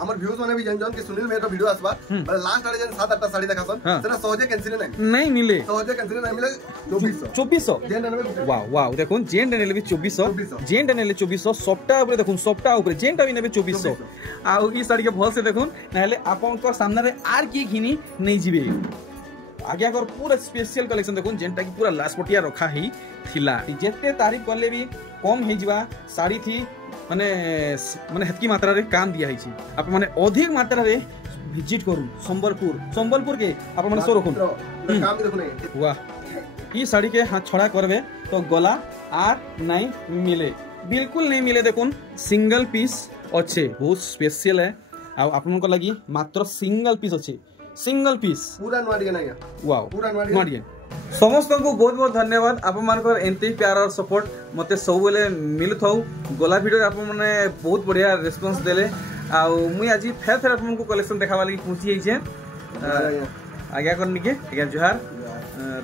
हमर व्यूज माने भी जन कि सुनील मेरा वीडियो आसबा मतलब लास्ट आले जन 7-8 साड़ी देखासन सेना सहजे कैंसिल नहीं मिले सहजे कैंसिल नहीं मिले 2400 जेन वाओ वाओ देखुन जेन नेले भी 2400 जेन नेले 2400 सॉफ्टा ऊपर देखुन सॉफ्टा ऊपर जेनटा भी नेबे 2400 आ ई साड़ी के भल से देखुन नाले आपन को सामने रे आर की घिनी नहीं जिबे आगे कर पूरा स्पेशल कलेक्शन देखुन जेनटा की पूरा लास्पटिया रखा ही थिला जेते तारीख करले भी कम हे जिबा साड़ी थी माने माने हेतकी मात्रा रे काम दिया है आप माने अधिक मात्रा रे विजिट करू संबलपुर के आप माने सो रखुन काम देखुन वाह ई साड़ी के हाथ छड़ा करबे तो गला आर नहीं मिले बिल्कुल नहीं मिले देखुन सिंगल पीस अच्छे बहुत स्पेशल है आपन को लगी मात्र सिंगल पीस अच्छे सिंगल पीस पूरा नुआ डिजाइन आया वाओ पूरा नुआ डिजाइन समस्त को बहुत बहुत धन्यवाद आप मानकर एंती प्यार और सपोर्ट मते सब बेले मिलु थाउ गोला वीडियो आप माने बहुत बढ़िया रिस्पांस देले आ मुई आज फेर आपन को कलेक्शन देखावा लागि पहुंची छै आज्ञा करनी के आज्ञा जोहार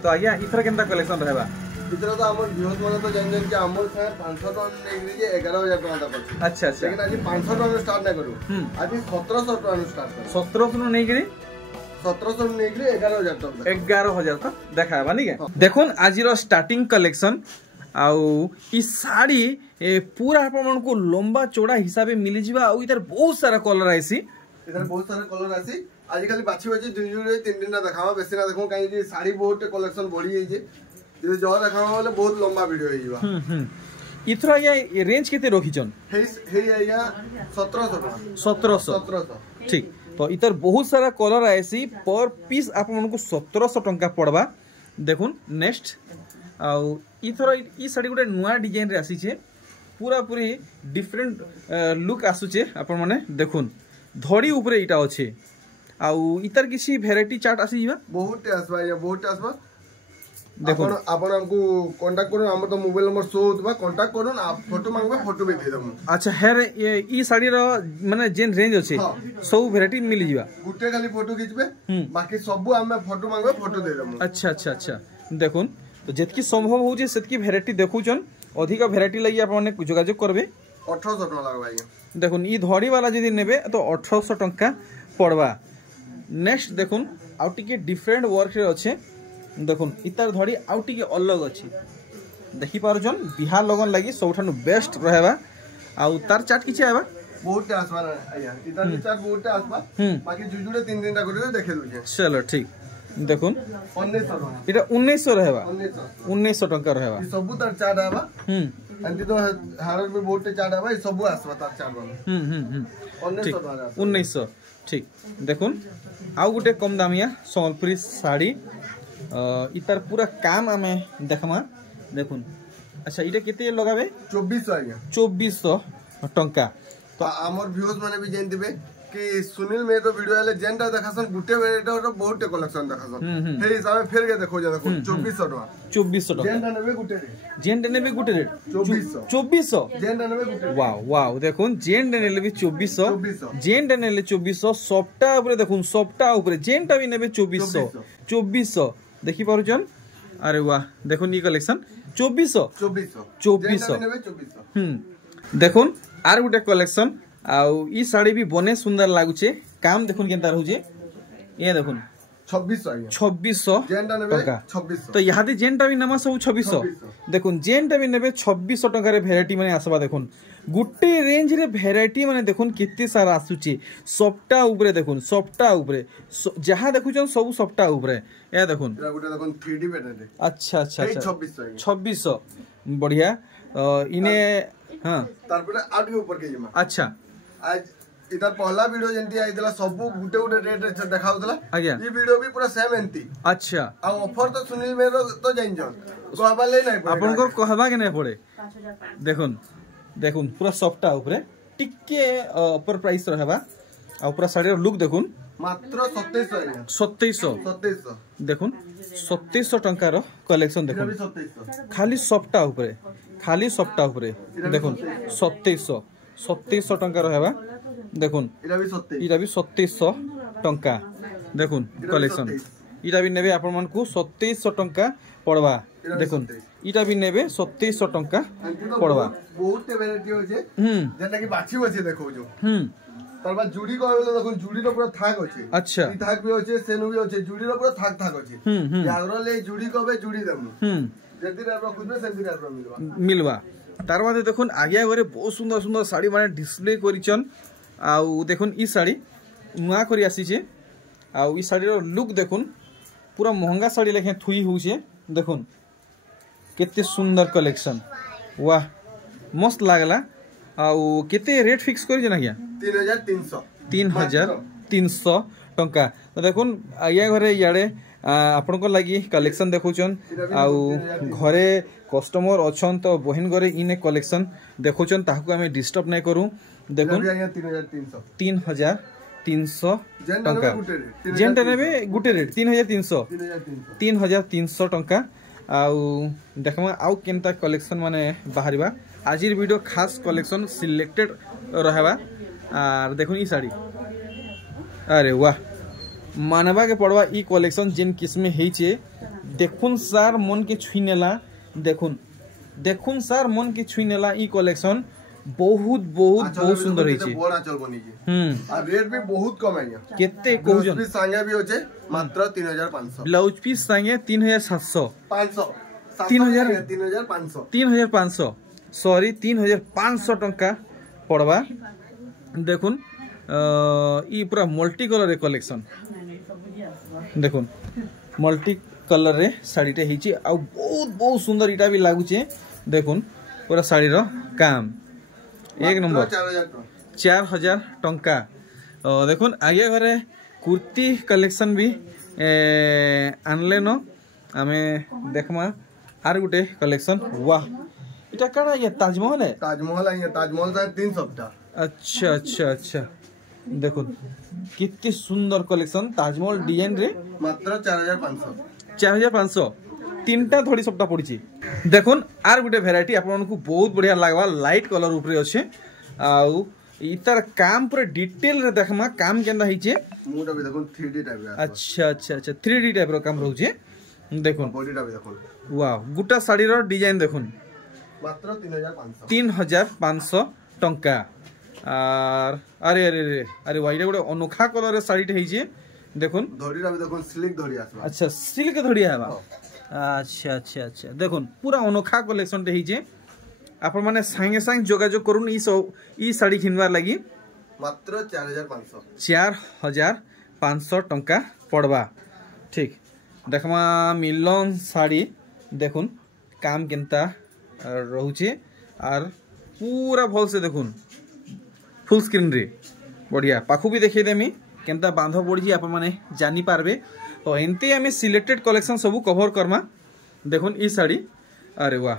तो आज्ञा इथर केनता कलेक्शन रहबा इतना तो हमर व्यूज माने तो जान जान के हमर से 500 टन नेगरी जे 11000 टका पड़छ अच्छा अच्छा लेकिन आज 500 टन स्टार्ट ना करू आज 1700 टन स्टार्ट करू 1700 नेगरी 1700 नेगरी 11000 टन 11000 तक देखाबा नी के देखुन आजिरो स्टार्टिंग कलेक्शन आउ ई साड़ी पूरा आपन को लंबा चौड़ा हिसाब से मिली जिबा आउ इधर बहुत सारा कलर आइसी इधर बहुत सारा कलर आसी आज खाली बाछी बाछी दुई तीन दिन ना देखावा बेसी ना देखो काई जे साड़ी बहुत कलेक्शन बढ़ी जाई जे जे जो देखावा बोले बहुत लंबा वीडियो होई जिबा इथरा या रेंज केते रखिचन हे आया 1700 ठीक तो इधर बहुत सारा कलर आसी पर पीस आप मन को 1700 टंका पड़बा देखुन नेक्स्ट आउ इथर ई साड़ी गुटे नुआ डिजाइन रे आसी छे पूरा पूरी डिफरेंट लुक आसु छे आपण माने देखुन धड़ी ऊपर इटा अछि आउ इतर किसी वैरायटी चार्ट आसी जिबा बहुत आसबा या बहुत आसबा देखो आपण हमको कांटेक्ट करू हमर तो मोबाइल नंबर शो होतबा कांटेक्ट करू आप फोटो मांगबा फोटो भी दे दमु अच्छा हेर ई साड़ी रो माने जेन रेंज अछि सब वैरायटी मिल जिबा गुटे खाली फोटो खिचबे बाकी सब हमें फोटो मांगबा फोटो दे दमु अच्छा अच्छा अच्छा देखुन तो जेतकी संभव हो जे सेतकी वैरायटी देखुचन अधिक वैरायटी लागि आप माने जोगाजोग करबे 1800 टका लागबा देखुन ई धड़ी वाला जदी नेबे तो 1800 टका पड़वा नेक्स्ट देखुन आउ टिके डिफरेंट वर्क रे अछि देखुन इतार धड़ी आउ टिके अलग अछि देखि पारुजन बिहार लगन लागि सबठानु बेस्ट रहबा आउ तार चार्ट किछि आबा बहुत आसबा आया इतार चार्ट बहुत आसबा बाकी जुजुडे 3 दिन ता करे देखे दुजे चलो ठीक देखुन 1900 टका इटा 1900 रहबा 1900 टका रहबा ई सब तार चार्ट आबा अंति तो हारर में बहुत चार्ट आबा ई सब आसबा तार चार्ट बन 1900 ठीक देखुन आउ गुटे कम दामिया संबलपुरी साड़ी इतार पूरा काम आमे देखमा देखुन अच्छा इटा केते लगाबे 2400 आया 2400 टंका तो हमर व्यूअर्स माने भी जान दिबे कि सुनील मेरे वीडियो आले जेनटा देखासन गुटे वेरेटा तो बहुत कलेक्शन देखासन हे हिसाब फिर के देखो जा देखो 2400 टका जेनटा नेबे गुटे रेट 2400 जेनटा नेबे गुटे वाओ वाओ देखुन जेनटा नेले भी 2400 जेनटा नेले 2400 सॉफ्टा ऊपर देखुन सॉफ्टा ऊपर जेनटा भी नेबे 2400 देखि पारुचन अरे वाह देखुन ई कलेक्शन 2400 देखुन आर गुटे कलेक्शन आउ ई साड़ी भी बने सुंदर लागुचे काम देखुन केनता रहउचे ये देखुन 2600 जेनटा नेबे 2600 तो यहादी जेनटा भी नमा सब 2600 देखुन जेनटा भी नेबे 2600 टका रे वैरायटी माने आसबा देखुन गुटे रेंज रे वैरायटी माने देखुन कित्ते सारा आसुचे सॉफ्टा ऊपरे देखुन सॉफ्टा ऊपरे जहां देखुचन सब सॉफ्टा ऊपरे ए देखुन एरा गुटे देखुन 3D पैटर्न अच्छा अच्छा अच्छा 2600 बढ़िया इने हां तार पर आठ के ऊपर के जमा अच्छा आज इधर पहला वीडियो जेंती आइदला सब गुटे गुटे रेट देखाउतला आज्ञा ई वीडियो भी पूरा सेम एंती अच्छा आ ऑफर तो सुनील मेरो तो जाइन जन कहबा ले नै पड़े आपन को कहबा के नै पड़े देखुन देखुन पूरा सॉफ्टा ऊपर टिके ऊपर प्राइस रहबा आ पूरा साड़ी लुक देखुन मात्र 2700 देखुन 2700 टंका रो कलेक्शन देखुन खाली सॉफ्टा ऊपर देखुन 2700 टंका रहबा देखुन इरा भी 2700 टंका देखुन कलेक्शन इरा भी नेबे आपन मन को 2700 टंका पड़वा देखुन इटा भी नेबे 2700 टंका पड़वा बहुत वैरायटी हो जे जेना कि बाछी बाछी देखो जो तार बाद जुड़ी को बेले देखो जुड़ी रो पूरा थाक अछि अच्छा ई थाक भी होचे सेनु भी होचे जुड़ी रो पूरा थाक थाक अछि यागरो ले जुड़ी को बे जुड़ी देमु जति रे खुदबे सेति रे मिलवा तार बाद देखुन आगे घरे बहुत सुंदर सुंदर साड़ी माने डिस्प्ले करिचन आउ देखुन ई साड़ी नुआ करी आसी छे आउ ई साड़ी रो लुक देखुन पूरा महंगा साड़ी लेखे थुई होउछे देखुन केते सुंदर कलेक्शन वाह मस्त लागला आउ केते रेट फिक्स करि जना क्या 3300 टंका तो देखुन आया घरे याडे आपण को लागि कलेक्शन देखुचन आउ घरे कस्टमर अछन तो बहिन घरे इने कलेक्शन देखुचन ताकू हमें डिस्टर्ब नै करू देखुन 3300 टंका जेंटा नेबे गुटे रेट 3300 टंका आउ देखमा आउ केनता कलेक्शन माने बाहरिबा आजिर वीडियो खास कलेक्शन सिलेक्टेड रहबा आर देखुन ई साड़ी अरे वाह मानवा के पड़वा ई कलेक्शन जिन किस्म हेचे देखुन सार मन के छुइनेला देखुन सार मन के छुइनेला ई कलेक्शन बहुत सुंदर हेचे बड़ा चल बनी आ रेट भी बहुत कम है केते कहउजन पीस संगे भी होचे मात्र 3500 ब्लाउज पीस संगे 3700 500 3500 सॉरी 3500 टंका पड़वा देखुन ई पूरा मल्टी कलर रे कलेक्शन देखुन मल्टी कलर रे साड़ी टे हिची आ बहुत सुंदर इटा भी लागुचे देखुन पूरा साड़ी रो काम एक नंबर 4000 टंका देखुन आगे घरे कुर्ती कलेक्शन भी आनले न आमे देखमा आर गुटे कलेक्शन वाह इटा काडा ये ताजमहल है ताजमहल का 3 सप्ताह अच्छा देखो कितनी सुंदर कलेक्शन ताजमहल डिजाइन रे मात्र 4500 तीनटा थोड़ी सप्ताह पड़ी देखुन आर गुटे भेराइटी आपन को बहुत बढ़िया लागवा लाइट कलर ऊपर अच्छे आउ इतार काम पूरा डिटेल रे देखमा काम केंदा हिचे मुटा भी देखुन 3D टाइप अच्छा 3D टाइप रो काम रहउचे देखुन बॉडीटा भी देखुन वाह गुटा साड़ी रो डिजाइन देखुन मात्र 3500 टंका आर अरे अरे अरे अरे वाइटा गोटे अनोखा कलर साड़ी टे हिचे देखुन धड़ीरा भी देखुन सिल्क धड़ी आसबा अच्छा सिल्क धड़ी आबा अच्छा देखुन पूरा अनोखा कलेक्शन टे हिचे आपण माने संगे संग जोगाजोग करून ई साड़ी किनवार लागि मात्र 4500 टंका पड़वा ठीक देखमा मिलन साड़ी देखुन काम केनता रहउचे आर पूरा भल से देखुन फुल स्क्रीन रे बढ़िया पाखु भी देखै देमी केनता बांध पड़ी आप माने जानी पारबे तो एनते हमें सिलेक्टेड कलेक्शन सब कवर करमा देखुन ई साड़ी अरे वाह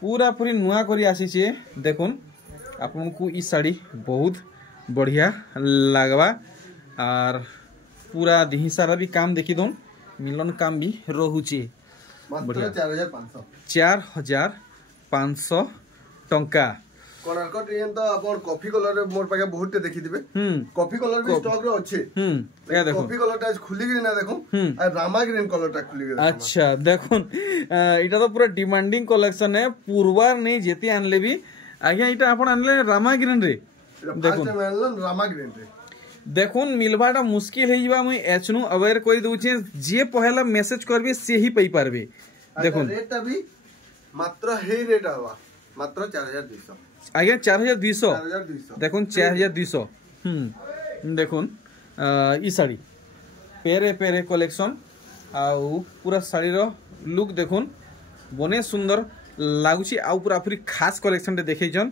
पूरा पूरी नुआ करी आसी छे देखुन आपन को ई साड़ी बहुत बढ़िया लागवा आर पूरा दिही सारा भी काम देखि दोन मिलन काम भी रहउचे मात्र 4500 टंका कोणार्क ट्रेन तो अपन कॉफी कलर रे मोर पाके बहुत देखि दिबे कॉफी कलर भी स्टॉक रे अच्छे या देखो कॉफी कलर टा खुली गिरी ना देखो आ रामा ग्रीन कलर टा खुली गिरी अच्छा देखुन इटा तो पूरा डिमांडिंग कलेक्शन है पूर्वार नहीं जेती आनले भी आगे इटा अपन आनले रामा ग्रीन रे देखुन रामा ग्रीन रे देखुन मिलबाटा मुश्किल है जीवा मुई एचनु अवेयर करि दउछे जे पहला मैसेज करबे से ही पई पारबे देखुन रेट अभी मात्र हे रेट आवा मात्र 4200 आगे 4200 देखुन 4200 देखुन ई साड़ी पेरे पेरे कलेक्शन आउ पूरा साड़ी रो लुक देखुन बने सुंदर लागुची आउ पूरा पूरी खास कलेक्शन टे देखैजन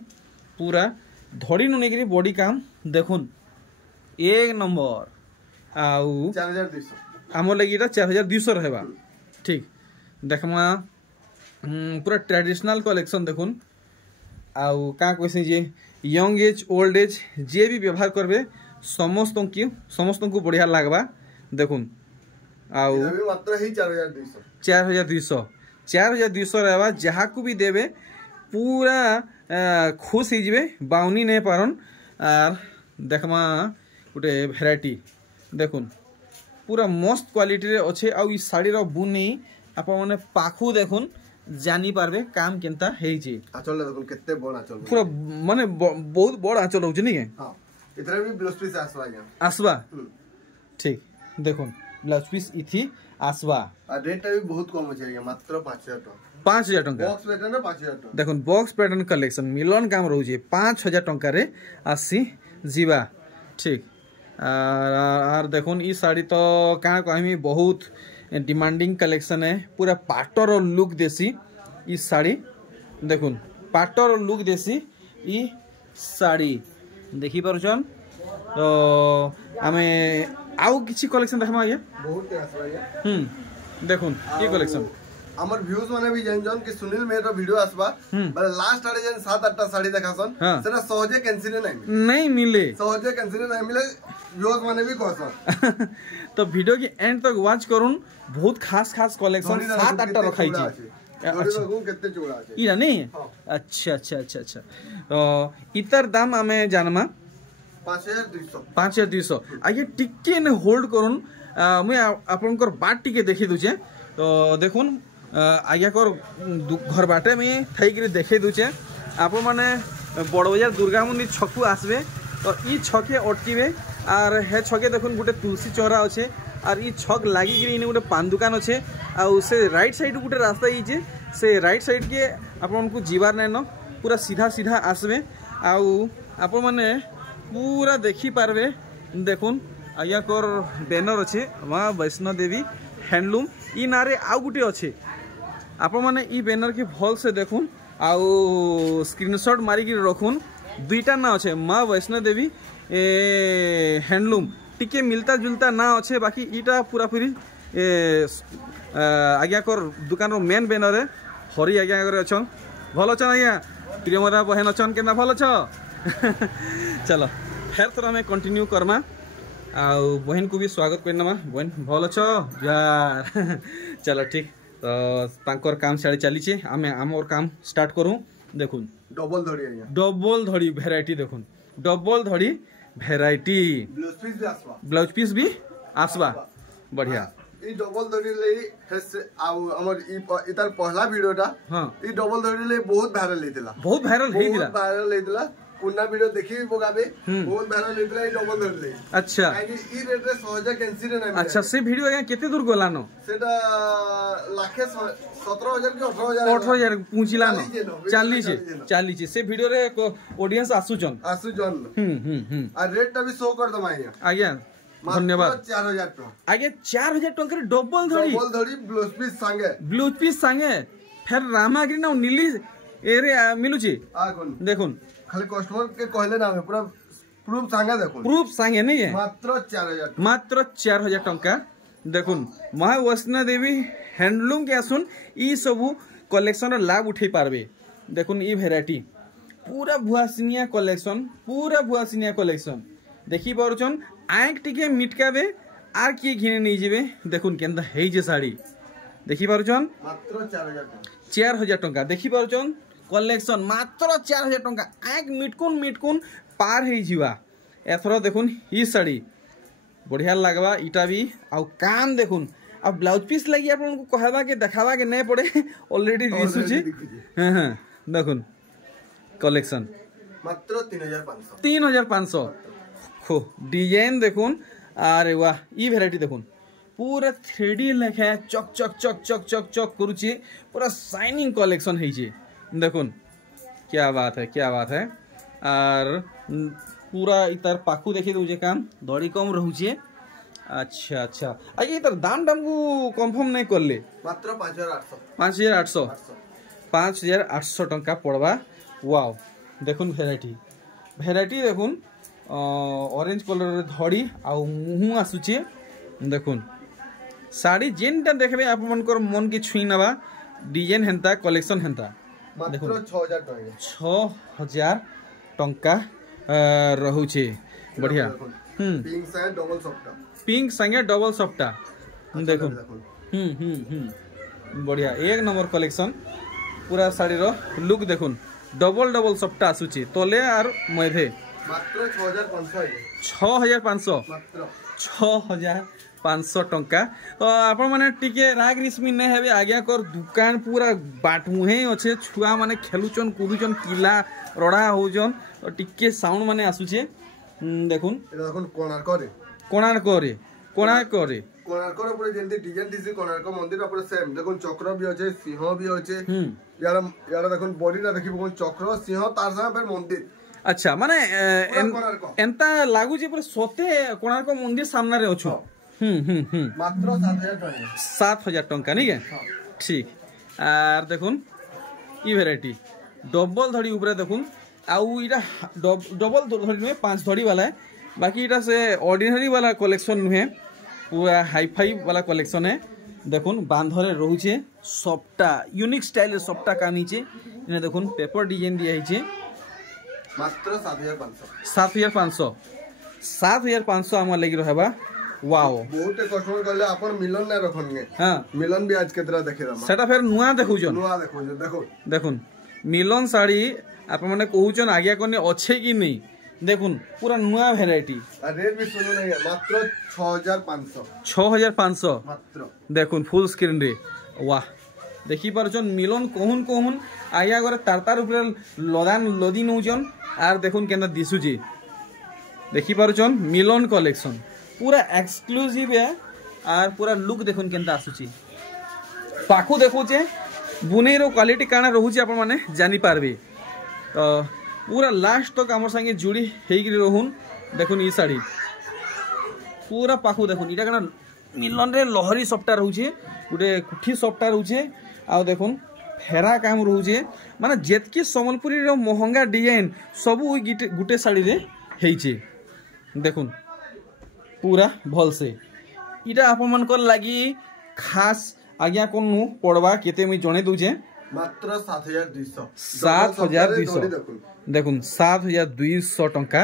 पूरा धड़ी नु नेगिरी बॉडी काम देखुन एक नंबर आउ 4200 आमो लगी 4200 रहबा ठीक देखमा पूरा ट्रेडिशनल कलेक्शन देखुन आउ का कहसे जे यंग एज ओल्ड एज जे भी व्यवहार करबे समस्त को बढ़िया लागबा देखुन आउ अभी मात्र ही 4200 4200 रहबा जहा को भी देबे पूरा खुश ही जिवे बाउनी ने पारन आर देखमा गुटे भेराइटी देखुन पूरा मस्त क्वालिटी रे अच्छे आउ ई साड़ी रो बुनी आप माने पाखु देखुन जानी पारबे काम केनता हेई छी आचल देखुन केते बड़ आचल पूरा माने बहुत बड़ आचल होछ नी हां इथरे भी ब्लाउज पीस आसवा आज्ञा आसवा ठीक देखुन ब्लाउज पीस इथि आसवा आ रेट भी बहुत कम अछि आज्ञा मात्र 5000 टका 5000 टका बॉक्स पैटर्न 5000 टका देखुन बॉक्स पैटर्न कलेक्शन मिलन काम रहउजे 5000 टका रे आसी जीवा ठीक आर देखुन ई साड़ी तो का कहमी बहुत डिमांडिंग कलेक्शन है पूरा पाटर लुक देसी ई साड़ी देखुन पाटर लुक देसी ई साड़ी देखि परछन तो आमे आउ किछि कलेक्शन देखमा आगे बहुत आसवा आज्ञा देखुन ई कलेक्शन हमर व्यूज माने भी जन कि सुनील मेरा वीडियो आसबा बले लास्ट आड़े जन 7-8 साड़ी देखासन सेटा सहजे कैंसिल नहीं मिले सहजे कैंसिल नहीं मिले व्यूज माने भी कहसन तो वीडियो के एंड तक वॉच करूं बहुत खास कलेक्शन 7-8 टा रखाई छी अच्छा केते चोड़ा अछि इरा नहीं अच्छा तो इतर दाम हमें जानमा 5200 आगे टिके ने होल्ड करूं मुई आपनकर बाट टिके देखि दुचे तो देखुन आज्ञा कर घर बाटे में थई देखे दूचे आप मैंने बड़ बाजार दुर्गा मंदिर छकू आसबे तो ई छके अटकीबे आर हे छके देखुन गोटे तुलसी चौरा अच्छे आर ई छक लगी गोटे पान दुकान अच्छे आउ से राइट साइड गोटे रास्ता ये से राइट साइड के आपको जीवार नाइन पूरा सीधा आसबे आउ आप मैंने पूरा देखी पारबे देखुन आज्ञा कर बैनर अच्छे माँ वैष्णो देवी हैंडलूम ई नारे आउ गोटे अच्छे आप मैंने ई बैनर के भल से देखुन आउ स्क्रीनशॉट मारिक रखुन दुईटा ना अच्छे माँ वैष्णो देवी हैंडलूम टिके मिलता जुलता ना अच्छे बाकी इटा पूरा पूरी आज्ञा कर दुकान मेन बैनर है हरी आज्ञा कर अच्छन भल अच्छन आज्ञा प्रियमरा बहन अच्छन के भल अच्छ चलो फिर थोड़ा हमें कंटिन्यू करमा आउ बहन को भी स्वागत करना बहन भल अच्छ यार चलो ठीक तो तांकर काम साड़ी चली आम आमर काम स्टार्ट करूँ देखुन डबल धड़ी भेराइटी देखुन डबल धड़ी भेराइटी ब्लाउज पीस भी आसवा बढ़िया ई डबल धड़ी ले हमर इतार पहला वीडियोटा हां ई डबल धड़ी ले बहुत वायरल हेतिला पुन्ना वीडियो देखि भी बगाबे बहुत वायरल हेतिला ई डबल धड़ी ले अच्छा ई रेट रे सहज कैंसिल नै अच्छा से वीडियो आगे केते दूर गलानो सेटा लाखे 17000 के 18000 पहुंचिलानो चाली छे से वीडियो रे ऑडियंस आसुजन आ रेट टा भी शो कर दम आज्ञा धन्यवाद 4000 टका आगे 4000 टका रे डबल धड़ी ब्लाउज पीस संगे फिर रामागिरी ना नीली एरे मिलु छी देखुन खाली कस्टमर के कहले ना पूरा प्रूफ संगे नहीं है मात्र 4000 टका देखुन महा वैष्णो देवी हैंडलूम के आसुन ई सबु कलेक्शन लाभ उठे पारबे देखुन ई वेराइटी पूरा भुआसिनिया कलेक्शन देखि पारुछन आंख टिके मिटकाबे आर किए घिने नहीं जेबे देखुन केनता हेई जे साड़ी देखि पारुछन मात्र 4000 टका देखि पारुछन कलेक्शन मात्र 4000 टका आंख मिटकुन पार हे जीवा एथरो देखुन ई साड़ी बढ़िया लगवा इटा भी आउ काम देखुन अब ब्लाउज पीस लगी आपन को कहबा के देखावा के नहीं पड़े ऑलरेडी दिसुची हां देखुन कलेक्शन मात्र 3500 खो डिजाइन देखुन अरे वाह ई वेराइटी देखुन पूरा 3D लेखा चक चक चक चक चक चक करूची पूरा शाइनिंग कलेक्शन है जे देखुन क्या बात है और पूरा इतर पाखु देखि दउजे काम दड़ी कम रहउचे अच्छा आगे इतर दाम को कंफर्म नहीं करले मात्र 5800 टका पड़वा वाओ देखुन वेराइटी देखुन ऑरेंज कलर धड़ी आउ मुहु आसुचे देखुन साड़ी जेनटा देखबे आप मनकर मन के छुई नबा डिजाइन हेंता कलेक्शन हेंता मात्र 6000 टंका रहउचे बढ़िया पिंक संगे डबल सफ्टा देखुन बढ़िया एक नंबर कलेक्शन पूरा साड़ी रो लुक देखुन डबल सफ्टा आसुचे तले आर मधे मात्र 6500 टंका तो आपण माने टिके राग रिस्मी नहीं हेबे आज्ञा कर दुकान पूरा बाटमुहे अच्छे छुआ माने खेलुचन कुदुचन किला रड़ा होजन टिके साउंड माने आसुचे দেখুন এটা দেখুন কোণার্ক কোণার্করে পুরো যেমতি ডিজাইন দিছি কোণার্ক মন্দির পুরো সেম দেখুন চক্র বি আছে সিংহ বি আছে ইয়ারা দেখুন বডিটা দেখিব কোন চক্র সিংহ তার সাথে ফের মন্দির আচ্ছা মানে এন্তা লাগুছে পুরো সতে কোণার্ক মন্দির সামনে অছো মাত্র 7,000 টঙ্কা নাকি ঠিক আর দেখুন ই ভ্যারাইটি ডবল ধড়ি উপরে দেখুন আউ এটা ডবল ধড়ি নুহে 5 ধড়ি वाला है बाकी এটা সে অর্ডিনারি वाला कलेक्शन নুহে पूरा हाईफाई वाला कलेक्शन है देखुन बांधरे रोचे सबटा यूनिक स्टाइल सबटा काम नीचे इने देखुन पेपर डिजाइन दिया है मात्र 7,500 आम लगी रहबा वाओ बहुत कस्टमर कहले अपन मिलन नै रखनगे हां मिलन भी आज केतरा देखे रमा सेटा फिर नुआ देखुजन देखो देखुन मिलन साड़ी आप माने कहउचन आज्ञा कोने अच्छे कि नहीं देखुन पूरा नुआ वैरायटी रेट भी सुनो नहीं मात्र 6,500 मात्र देखुन फुल स्क्रीन रे वाह देखि परछन मिलन कोहुन आया गरे तार ऊपर लदान लदी नउजन आर देखुन केना दिसुजी देखि परछन मिलन कलेक्शन पूरा एक्सक्लूसिव है आर पूरा लुक देखुन केनता आसुची पाखु देखुचे बुनेरो क्वालिटी काना रहउची आपण माने जानि पारबे तो पूरा लास्ट तक आमर संगे जुड़ी हेगी रहून देखुन ई साड़ी पूरा पाखु देखुन इटा कना मिलन रे लहरी सफ्टा रहउचे गुटे कुठी सफ्टा रहउचे आ देखुन फेरा काम रहउचे माने जेतकी संबलपुरी रो महंगा डिजाइन सब गुटे साड़ी रे हेइचे देखुन पूरा भल से इटा आप मन को लगी खास आज्ञा कोनु पड़वा केते मी जणे दूजे मात्र 7,200 देखुन 7,200 टंका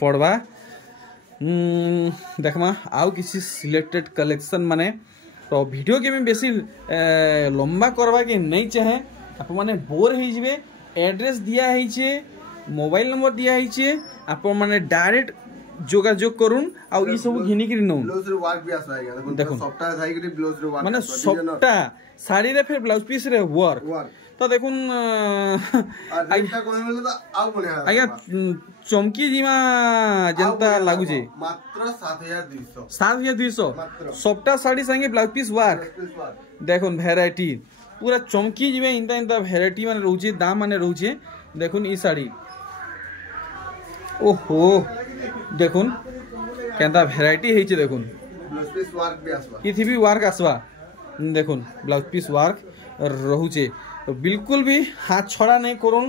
पड़वा देखमा आउ किसी सिलेक्टेड कलेक्शन माने तो वीडियो के में बेसी लंबा करवा के नहीं चाहे आप माने बोर हो जिवे एड्रेस दिया है मोबाइल नंबर दिया है आप माने डायरेक्ट जोगाजोग करूँ आउ ई सब घिनी करी नौ ब्लाउज रे वर्क भी आसवा देखो सप्ताह थाई करी ब्लाउज रे वर्क माने सप्ताह साड़ी रे फिर ब्लाउज पीस रे वर्क तो देखुन आइटा कोन मिले तो आउ बढ़िया आज्ञा चमकी जीमा जनता लागु जे मात्र 7,200 सप्ताह साड़ी संगे ब्लाउज पीस वर्क देखुन वैरायटी पूरा चमकी जीवे इंता वैरायटी माने रहउचे दाम माने रहउचे देखुन ई साड़ी ओहो देखुन केंता वैरायटी हेइचे देखुन ब्लाउज पीस वर्क भी आसवा इथि भी वर्क आसवा देखुन ब्लाउज पीस वर्क रहउचे तो बिल्कुल भी हाथ छड़ा नहीं करूँ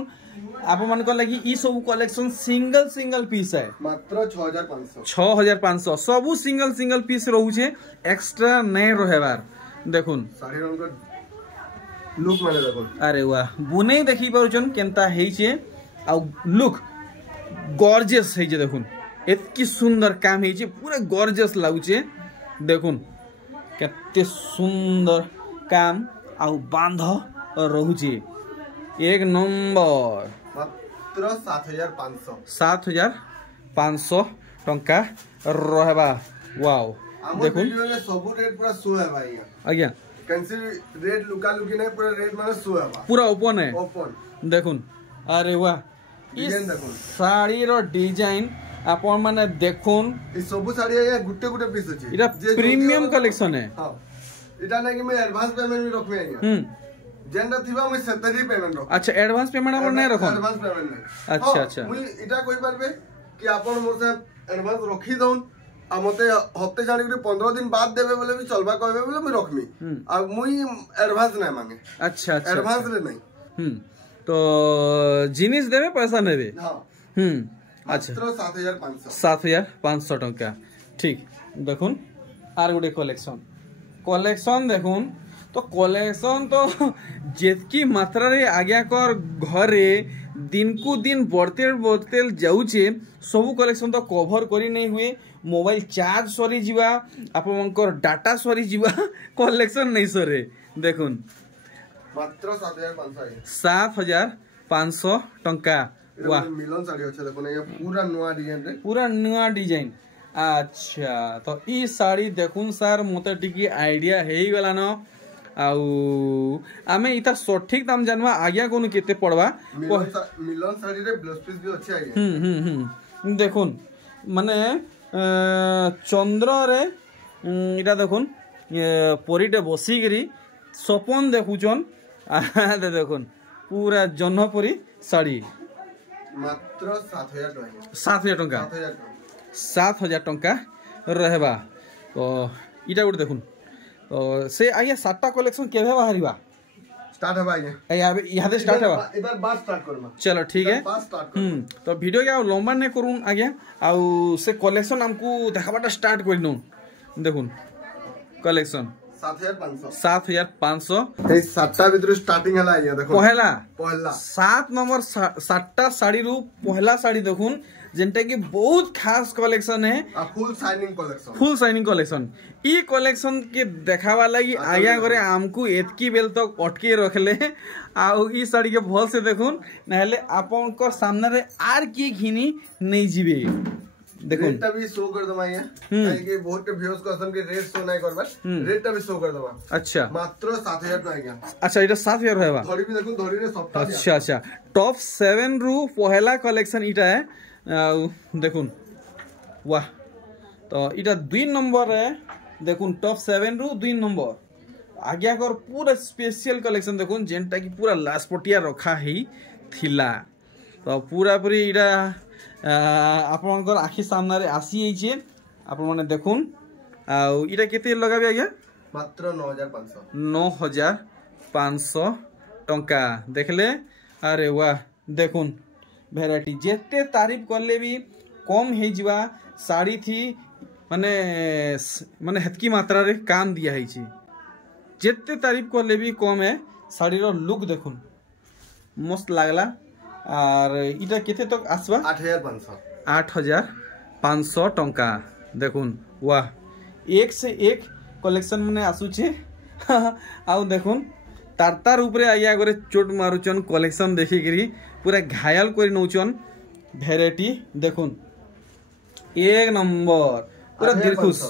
आप मन को लगी ई सब कलेक्शन सिंगल पीस है मात्र 6,500 सब सिंगल पीस रहउचे एक्स्ट्रा नहीं रहेबार देखुन साड़ी रंग लुक माने देखो अरे वाह बुने देखि परछन केनता हेइचे आ लुक गॉर्जियस हेइचे देखुन एतकी सुंदर काम हेइचे पूरा गॉर्जियस लागुचे देखुन केते सुंदर काम आ बांध रहउचे एक नंबर मात्र 7,500 टंका रहबा वाओ देखुन सब रेट पूरा शो है भाई आज्ञा कैंसिल रेट लुका लुकी नहीं पूरा रेट माने शो है पूरा ओपन है ओपन देखुन अरे वाह डिजाइन देखुन साड़ी रो डिजाइन आपण माने देखुन ई सब साड़ी है गुटे पीस अछि इटा प्रीमियम कलेक्शन है हां इटा नहीं कि मैं एडवांस पेमेंट भी रखमे आइया जेंडा थिबा मैं सतरी पेमेंट रख अच्छा एडवांस पेमेंट अपन नहीं रखो एडवांस पेमेंट नहीं अच्छा मैं इटा कोइ पारबे कि आपण मोर से एडवांस रखी दउन आ मते हफ्ते जानि के 15 दिन बाद देबे बोले भी चलबा कहबे बोले मैं रखमी आ मुई एडवांस नहीं मांगे अच्छा एडवांस रे नहीं तो जिनिस देबे पैसा नेबे हां अच्छा 7,500 टंका ठीक देखुन आर गुडे कलेक्शन देखुन तो कलेक्शन तो जेतकी मात्रा रे आज्ञा कर घरे दिन को दिन बढ़ते जाऊे सब कलेक्शन तो कवर करी नहीं हुए मोबाइल चार्ज सरी जीवा आपनकर डाटा सरी जीवा कलेक्शन नहीं सरे देखुन मात्र 7,500 टंका वाह मिलन साड़ी अच्छा देखो ये पूरा नुआ डिजाइन अच्छा तो ई साड़ी देखुन सर मते टिकी आइडिया हेई गला न आउ आमे इता सठिक दाम जानवा आज्ञा कोन केते पड़वा मिलन साड़ी रे ब्लाउज पीस भी अच्छे आइया देखुन माने चंद्र रे इटा देखुन परीटे बसिकी सपन देखुचन देखुन पूरा जह्नपरी शाढ़ी मात्र 7,000 टंका 7,000 टंका रहबा। तो इटा गोटे देखुन तो से आइए 7टा कलेक्शन केभे बाहरिबा स्टार्ट है भाई यहाँ स्टार्ट है इधर बात स्टार्ट करना चलो ठीक है। तो वीडियो क्या लंबा नहीं करूँ आज्ञा आउ से कलेक्शन हमको देखाबाटा स्टार्ट कर नौ देखुन कलेक्शन 7,500 7टा भीतर स्टार्टिंग है आज्ञा देखो पहला 7 नंबर 7टा साड़ी रू पहला साड़ी देखुन जेंटा कि बहुत खास कलेक्शन है फुल शाइनिंग कलेक्शन ई कलेक्शन के देखावा लगी आया करे हमको एतकी बेल तक अटके रखले आउ ई साड़ी के भल से देखुन नहले आपन सामने रे आर की घिनी नहीं जीवे देखो रेट भी शो कर दमा ये कि बहुत व्यूअर्स क्वेश्चन के रेट शो नहीं करबा रेट भी शो कर दमा। अच्छा मात्र 7,000 टका। अच्छा इटा 7,000 रहबा धड़ी भी देखुन धड़ी रे सबटा। अच्छा टॉप 7 रू पहला कलेक्शन इटा है देखुन वाह। तो इटा 2 नंबर है देखुन टॉप 7 रू 2 नंबर आज्ञा कर पूरा स्पेशल कलेक्शन देखुन जेनटा कि पूरा लास्पटिया रखा ही थिला। तो पूरा पूरी इटा आपनकर आखि सामने रे आसी जाइए आपण माने देखुन आउ इटा केते लगाबे आज्ञा मात्र 9,500 टंका देखले। अरे वाह देखुन भेराइटी जेते तारीफ करले भी कम हे जिवा साड़ी थी माने माने हेतकी मात्रा रे काम दिया है छी जेते तारीफ करले भी कम है साड़ी रो लुक देखुन मस्त लागला। और इटा केते तक आसबा 8,500 टंका देखुन वाह एक से एक कलेक्शन माने आसुचे आउ देखुन तार ऊपर आइया करे चोट मारुचन कलेक्शन देखिकी पूरा घायल कर नौचन भेराइटी देखुन एक नंबर पूरा दिलखुश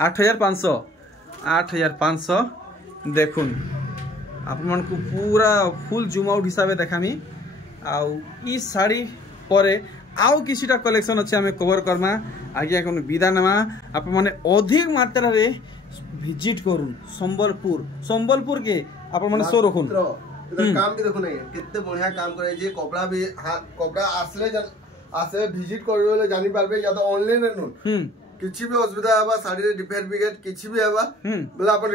8,500 देखुन आपन को पूरा फुल जूम आउट हिसाब से देखामी आउ ई साड़ी परे आउ किसीटा कलेक्शन अच्छे हमें कवर करमा आगे कोन विदा नमा आप माने अधिक मात्रा रे विजिट करूँ संबलपुर के आप माने सो रखुन काम भी देखो नहीं कितने बढ़िया काम करे जे कपड़ा भी कपड़ा आसले विजिट करबे जानि पारबे या तो ऑनलाइन नु किछि भी असुविधा हबा साड़ी रे डिफेक्ट बिगेट किछि भी हबा बोला अपन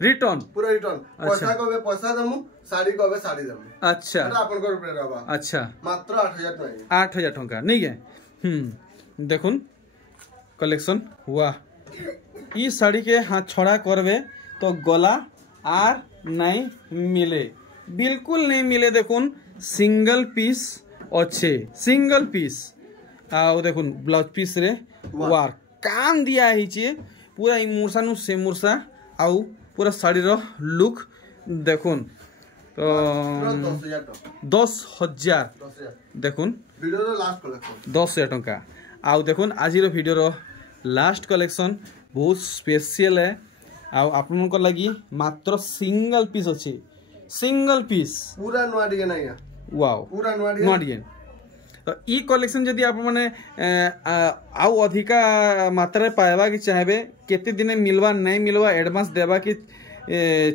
रिटर्न पूरा रिटर्न पैसा को पैसा दमु साड़ी को साड़ी दमु। अच्छा अपन को ऊपर रहबा। अच्छा मात्र 8,000 टंका नहीं है देखुन कलेक्शन वाह ई साड़ी के हाथ छड़ा करबे तो गला आर नहीं मिले बिल्कुल नहीं मिले देखुन सिंगल पीस अच्छे सिंगल पीस आउ देखुन ब्लाउज पीस रे वार काम दिया है पूरा ई मुरसा नु से मुरसा आउ पूरा साड़ी रो लुक देखुन। तो 10,000 देखुन 10,000 टंका आउ देखुन आज वीडियो रो लास्ट कलेक्शन बहुत स्पेशल है आउ आपन को लगी मात्र सिंगल पीस अच्छे सिंगल पीस पूरा नुआ डिजाइन है वाओ पूरा नुआ डिजाइन। तो ई कलेक्शन जदि आप माने आउ अधिका मात्रा पाएबा कि चाहेबे केते दिन मिलवा नहीं मिलवा एडवांस देबा कि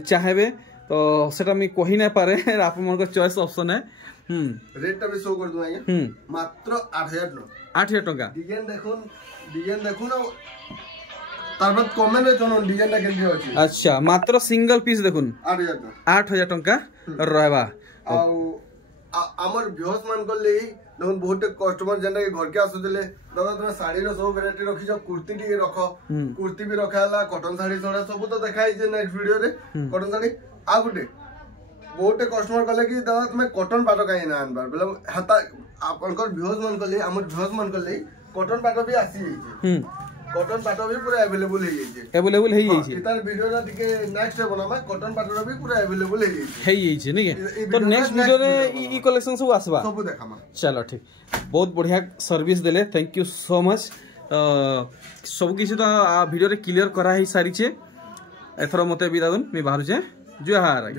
चाहेबे तो सेटा मी कहि ना पारे आप मन को चॉइस ऑप्शन है। रेट भी शो कर दूं आगे मात्र 8,000 टंका डिजाइन देखुन तारबाद कमेंट रे जनो डिजाइन ता केली अछि। अच्छा मात्र सिंगल पीस देखुन 8,000 टंका रहबा। आमर व्यूअर्स मान को ले देखुन बहुत कस्टमर जेंटा के घर के आसुतले दादा तुम साड़ी रो सब वैरायटी रखी छ कुर्ती टिके रख कुर्ती भी रखाला कॉटन साड़ी छोड़ा सब तो देखाई जे नेक्स्ट वीडियो रे कॉटन साड़ी आ गुटे बहुत कस्टमर कहले कि दादा तुम कॉटन पाटो काई ना आनबार बोले हता आपनकर व्यूअर्स मान को ले हमर व्यूअर्स मान को ले कॉटन पाटो भी आसी छै कॉटन पाटो भी पूरा अवेलेबल है इतार वीडियो रा दिके नेक्स्ट बनामा कॉटन पाटो भी पूरा अवेलेबल है नहीं तो नेक्स्ट वीडियो रे ई कलेक्शन सब आसबा सब देखामा। चलो ठीक बहुत बढ़िया सर्विस देले थैंक यू सो मच। सब किसी तो वीडियो रे क्लियर करा ही सारी छे एथरो मते बिदादन मैं बाहर जे जुहार।